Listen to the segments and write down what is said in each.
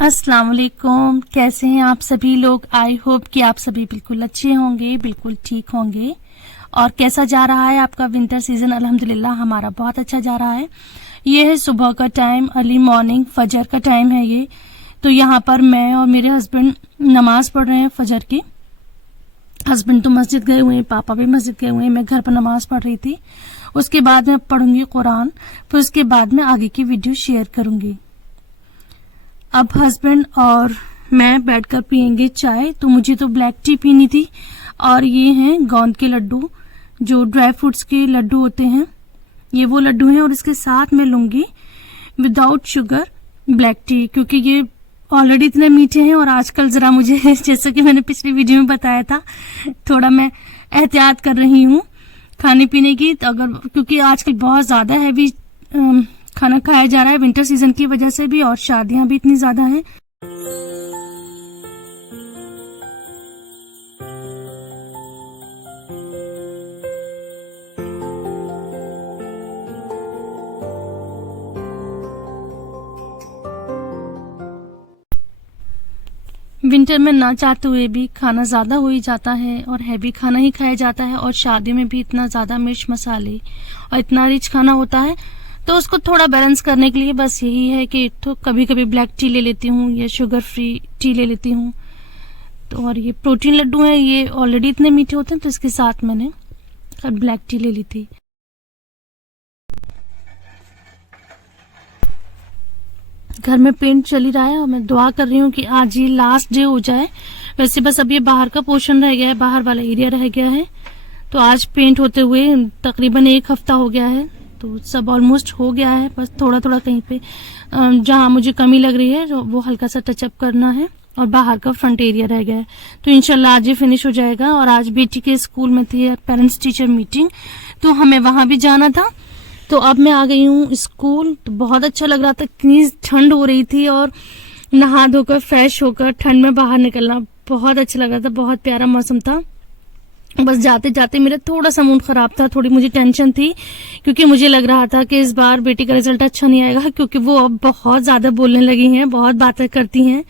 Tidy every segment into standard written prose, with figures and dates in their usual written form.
अस्सलाम वालेकुम, कैसे हैं आप सभी लोग। आई होप कि आप सभी बिल्कुल अच्छे होंगे, बिल्कुल ठीक होंगे। और कैसा जा रहा है आपका विंटर सीजन। अल्हम्दुलिल्लाह हमारा बहुत अच्छा जा रहा है। ये है सुबह का टाइम, अर्ली मॉर्निंग, फजर का टाइम है ये। तो यहाँ पर मैं और मेरे हस्बैंड नमाज पढ़ रहे हैं फजर की। हस्बैंड तो मस्जिद गए हुए हैं, पापा भी मस्जिद गए हुए हैं, मैं घर पर नमाज पढ़ रही थी। उसके बाद मैं पढ़ूंगी कुरान, फिर उसके बाद मैं आगे की वीडियो शेयर करूंगी। अब हस्बैंड और मैं बैठकर पियेंगे चाय। तो मुझे तो ब्लैक टी पीनी थी, और ये हैं गोंद के लड्डू, जो ड्राई फ्रूट्स के लड्डू होते हैं, ये वो लड्डू हैं। और इसके साथ मैं लूंगी विदाउट शुगर ब्लैक टी, क्योंकि ये ऑलरेडी इतने मीठे हैं। और आजकल जरा मुझे जैसा कि मैंने पिछली वीडियो में बताया था, थोड़ा मैं एहतियात कर रही हूँ खाने पीने की। तो अगर क्योंकि आजकल बहुत ज्यादा हैवी खाना खाया जा रहा है विंटर सीजन की वजह से भी, और शादियां भी इतनी ज्यादा हैं। विंटर में ना चाहते हुए भी खाना ज्यादा हो ही जाता है, और हैवी खाना ही खाया जाता है। और शादी में भी इतना ज्यादा मिर्च मसाले और इतना रिच खाना होता है, तो उसको थोड़ा बैलेंस करने के लिए बस यही है कि तो कभी कभी ब्लैक टी ले लेती हूँ या शुगर फ्री टी ले लेती हूँ। तो और ये प्रोटीन लड्डू हैं, ये ऑलरेडी इतने मीठे होते हैं, तो इसके साथ मैंने ब्लैक टी ले ली थी। घर में पेंट चल ही रहा है, और मैं दुआ कर रही हूँ कि आज ये लास्ट डे हो जाए। वैसे बस अब ये बाहर का पोर्शन रह गया है, बाहर वाला एरिया रह गया है। तो आज पेंट होते हुए तकरीबन 1 हफ्ता हो गया है, तो सब ऑलमोस्ट हो गया है। बस थोड़ा थोड़ा कहीं पे जहां मुझे कमी लग रही है वो हल्का सा टचअप करना है, और बाहर का फ्रंट एरिया रह गया है। तो इंशाल्लाह आज ये फिनिश हो जाएगा। और आज बेटी के स्कूल में थी पेरेंट्स टीचर मीटिंग, तो हमें वहां भी जाना था। तो अब मैं आ गई हूँ स्कूल। तो बहुत अच्छा लग रहा था, इतनी ठंड हो रही थी, और नहा धोकर फ्रेश होकर ठंड में बाहर निकलना बहुत अच्छा लग रहा था। बहुत प्यारा मौसम था। बस जाते जाते मेरा थोड़ा सा मूड खराब था, थोड़ी मुझे टेंशन थी, क्योंकि मुझे लग रहा था कि इस बार बेटी का रिजल्ट अच्छा नहीं आएगा, क्योंकि वो अब बहुत ज्यादा बोलने लगी हैं, बहुत बातें करती हैं।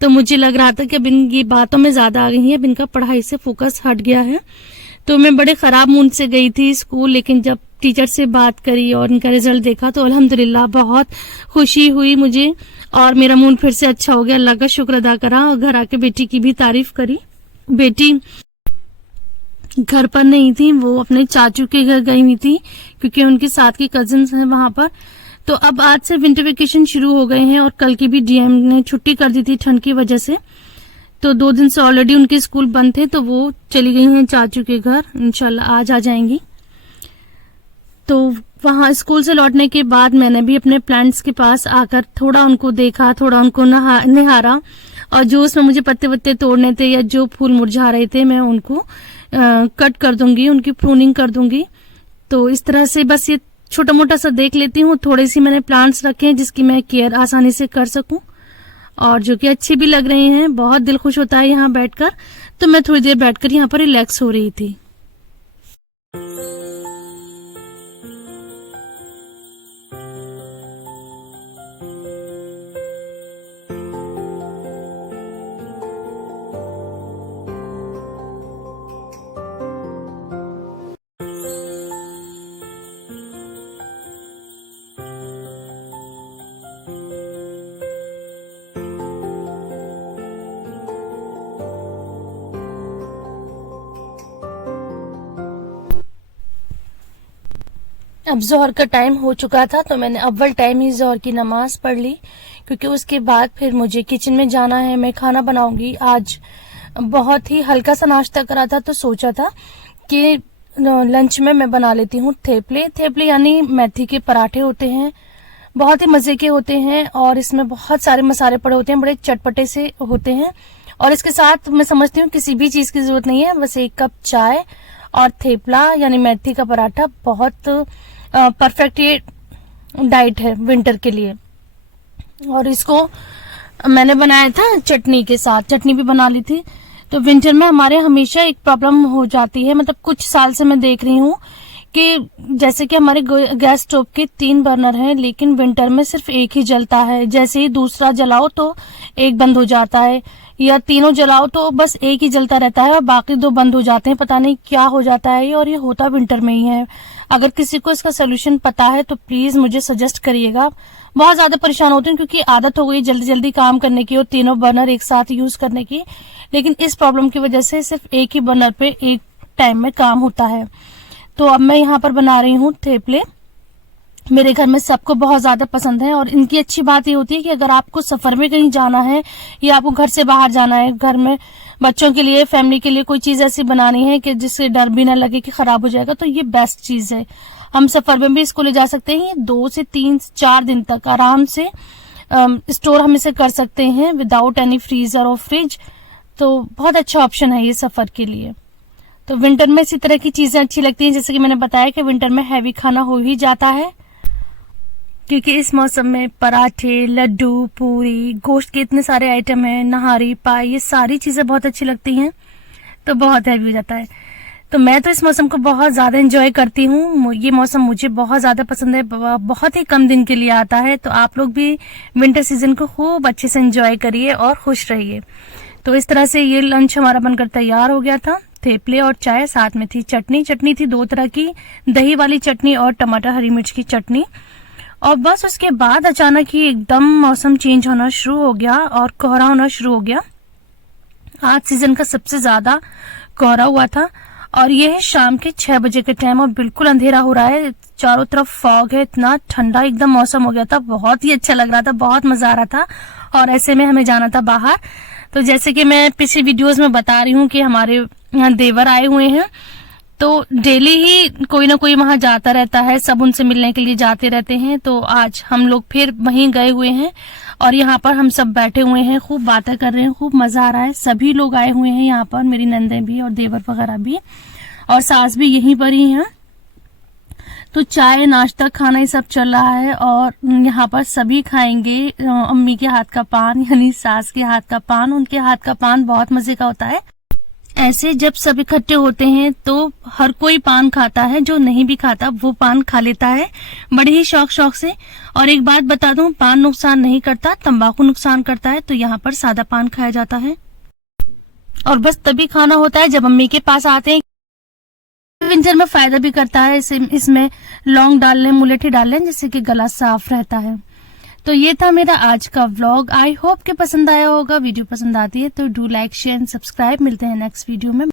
तो मुझे लग रहा था कि अब इनकी बातों में ज्यादा आ गई हैं, अब इनका पढ़ाई से फोकस हट गया है। तो मैं बड़े खराब मूड से गई थी स्कूल, लेकिन जब टीचर से बात करी और इनका रिजल्ट देखा तो अल्हम्दुलिल्लाह बहुत खुशी हुई मुझे, और मेरा मूड फिर से अच्छा हो गया। अल्लाह का शुक्र अदा करा, और घर आके बेटी की भी तारीफ करी। बेटी घर पर नहीं थी, वो अपने चाचू के घर गई हुई थी, क्योंकि उनके साथ की कजिन्स हैं वहां पर। तो अब आज से विंटर वेकेशन शुरू हो गए हैं, और कल की भी डीएम ने छुट्टी कर दी थी ठंड की वजह से। तो 2 दिन से ऑलरेडी उनके स्कूल बंद थे, तो वो चली गई हैं चाचू के घर। इंशाल्लाह आज आ जाएंगी। तो वहां स्कूल से लौटने के बाद मैंने भी अपने प्लांट्स के पास आकर थोड़ा उनको देखा, थोड़ा उनको निहारा, और जो उसमें मुझे पत्ते वत्ते तोड़ने थे या जो फूल मुरझा रहे थे, मैं उनको कट कर दूंगी, उनकी प्रूनिंग कर दूंगी। तो इस तरह से बस ये छोटा मोटा सा देख लेती हूँ। थोड़े सी मैंने प्लांट्स रखे हैं जिसकी मैं केयर आसानी से कर सकूं, और जो कि अच्छे भी लग रहे हैं। बहुत दिल खुश होता है यहाँ बैठकर। तो मैं थोड़ी देर बैठकर यहाँ पर रिलैक्स हो रही थी। अब जोहर का टाइम हो चुका था, तो मैंने अव्वल टाइम ही जोहर की नमाज पढ़ ली, क्योंकि उसके बाद फिर मुझे किचन में जाना है। मैं खाना बनाऊंगी। आज बहुत ही हल्का सा नाश्ता करा था, तो सोचा था कि लंच में मैं बना लेती हूँ थेपले। थेपले यानी मेथी के पराठे होते हैं, बहुत ही मजे के होते हैं, और इसमें बहुत सारे मसाले पड़े होते हैं, बड़े चटपटे से होते हैं। और इसके साथ मैं समझती हूँ किसी भी चीज की जरूरत नहीं है, बस 1 कप चाय और थेपला यानी मेथी का पराठा बहुत परफेक्ट ये डाइट है विंटर के लिए। और इसको मैंने बनाया था चटनी के साथ, चटनी भी बना ली थी। तो विंटर में हमारे हमेशा एक प्रॉब्लम हो जाती है, मतलब कुछ साल से मैं देख रही हूँ कि जैसे कि हमारे गैस स्टोव के 3 बर्नर हैं, लेकिन विंटर में सिर्फ एक ही जलता है। जैसे ही दूसरा जलाओ तो एक बंद हो जाता है, या तीनों जलाओ तो बस एक ही जलता रहता है और बाकी 2 बंद हो जाते हैं। पता नहीं क्या हो जाता है, और ये होता विंटर में ही है। अगर किसी को इसका सोल्यूशन पता है तो प्लीज मुझे सजेस्ट करिएगा। बहुत ज्यादा परेशान होती हूँ क्योंकि आदत हो गई जल्दी जल्दी काम करने की और तीनों बर्नर एक साथ यूज करने की, लेकिन इस प्रॉब्लम की वजह से सिर्फ एक ही बर्नर पे एक टाइम में काम होता है। तो अब मैं यहाँ पर बना रही हूँ थेपले। मेरे घर में सबको बहुत ज्यादा पसंद है, और इनकी अच्छी बात ये होती है कि अगर आपको सफर में कहीं जाना है या आपको घर से बाहर जाना है, घर में बच्चों के लिए, फैमिली के लिए कोई चीज ऐसी बनानी है कि जिससे डर भी ना लगे कि खराब हो जाएगा, तो ये बेस्ट चीज है। हम सफर में भी इसको ले जा सकते हैं। 2 से 3-4 दिन तक आराम से स्टोर हम इसे कर सकते हैं विदाउट एनी फ्रीजर और फ्रिज। तो बहुत अच्छा ऑप्शन है ये सफर के लिए। तो विंटर में इसी तरह की चीजें अच्छी लगती हैं, जैसे कि मैंने बताया कि विंटर में हैवी खाना हो ही जाता है, क्योंकि इस मौसम में पराठे, लड्डू, पूरी, गोश्त के इतने सारे आइटम हैं, नहारी, पाई, ये सारी चीजें बहुत अच्छी लगती हैं, तो बहुत हैवी हो जाता है। तो मैं तो इस मौसम को बहुत ज्यादा एंजॉय करती हूँ। ये मौसम मुझे बहुत ज्यादा पसंद है, बहुत ही कम दिन के लिए आता है। तो आप लोग भी विंटर सीजन को खूब अच्छे से एंजॉय करिए और खुश रहिए। तो इस तरह से ये लंच हमारा बनकर तैयार हो गया था। थेपले और चाय, साथ में थी चटनी थी 2 तरह की, दही वाली चटनी और टमाटर हरी मिर्च की चटनी। और बस उसके बाद अचानक ही एकदम मौसम चेंज होना शुरू हो गया और कोहरा होना शुरू हो गया। आज सीजन का सबसे ज्यादा कोहरा हुआ था, और ये है शाम के 6 बजे के टाइम, और बिल्कुल अंधेरा हो रहा है, चारों तरफ फॉग है, इतना ठंडा एकदम मौसम हो गया था, बहुत ही अच्छा लग रहा था, बहुत मजा आ रहा था। और ऐसे में हमें जाना था बाहर। तो जैसे कि मैं पिछले वीडियोस में बता रही हूँ कि हमारे यहाँ देवर आए हुए हैं, तो डेली ही कोई ना कोई वहां जाता रहता है, सब उनसे मिलने के लिए जाते रहते हैं। तो आज हम लोग फिर वहीं गए हुए हैं, और यहाँ पर हम सब बैठे हुए हैं, खूब बातें कर रहे हैं, खूब मजा आ रहा है। सभी लोग आए हुए हैं यहाँ पर, मेरी नंदें भी और देवर वगैरह भी, और सास भी यहीं पर ही है। तो चाय, नाश्ता, खाना ये सब चल रहा है, और यहाँ पर सभी खाएंगे अम्मी के हाथ का पान, यानी सास के हाथ का पान। उनके हाथ का पान बहुत मजे का होता है। ऐसे जब सब इकट्ठे होते हैं तो हर कोई पान खाता है, जो नहीं भी खाता वो पान खा लेता है बड़े ही शौक से। और एक बात बता दूं, पान नुकसान नहीं करता, तंबाकू नुकसान करता है। तो यहाँ पर सादा पान खाया जाता है, और बस तभी खाना होता है जब अम्मी के पास आते हैं। विंटर में फायदा भी करता है, इसमें लौंग डाल लें, मुलेठी डाल लें, जिससे कि गला साफ रहता है। तो ये था मेरा आज का व्लॉग। आई होप कि पसंद आया होगा। वीडियो पसंद आती है तो do like, share and subscribe. मिलते हैं नेक्स्ट वीडियो में।